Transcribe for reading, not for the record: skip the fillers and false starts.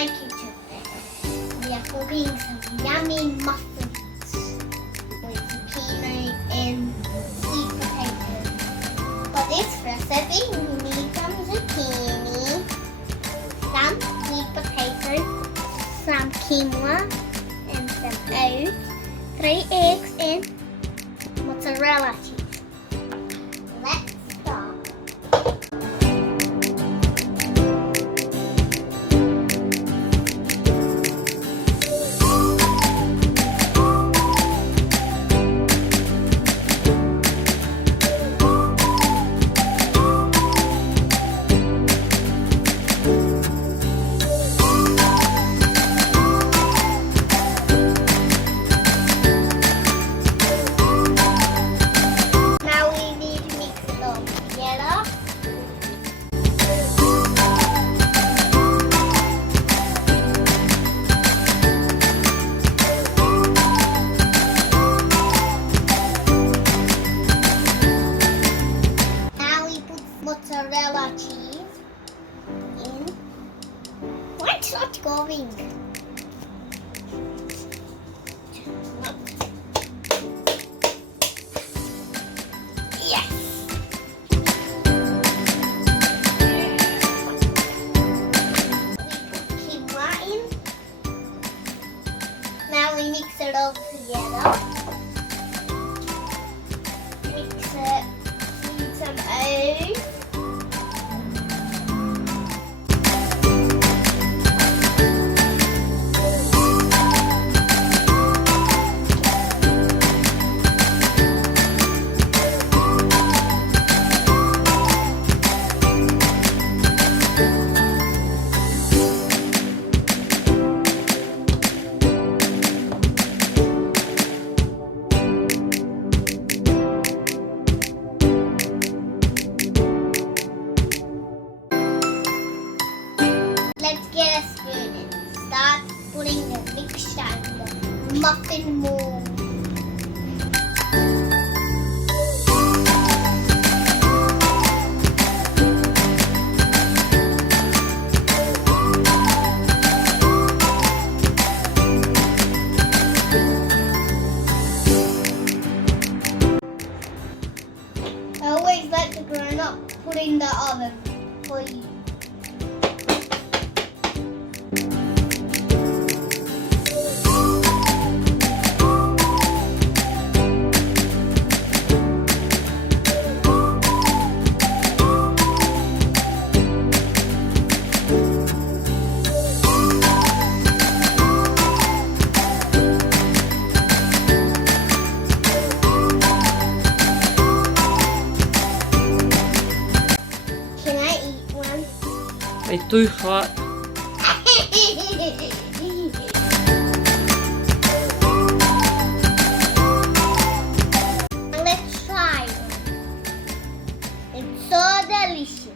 my kitchen. We are cooking some yummy muffins with zucchini and sweet potato. For this recipe, we need some zucchini, some sweet potato, some quinoa, and some oats, 3 eggs, and mozzarella cheese. Let's start. Mozzarella cheese in. Why it's not going? Yes. We put quinoa in. Now we mix it all together. Mix it with some oats. Let's get a spoon and start putting the mixture in the muffin mold. I always let the grown-up put in the oven for you. It's too hot. Let's try it. It's so delicious.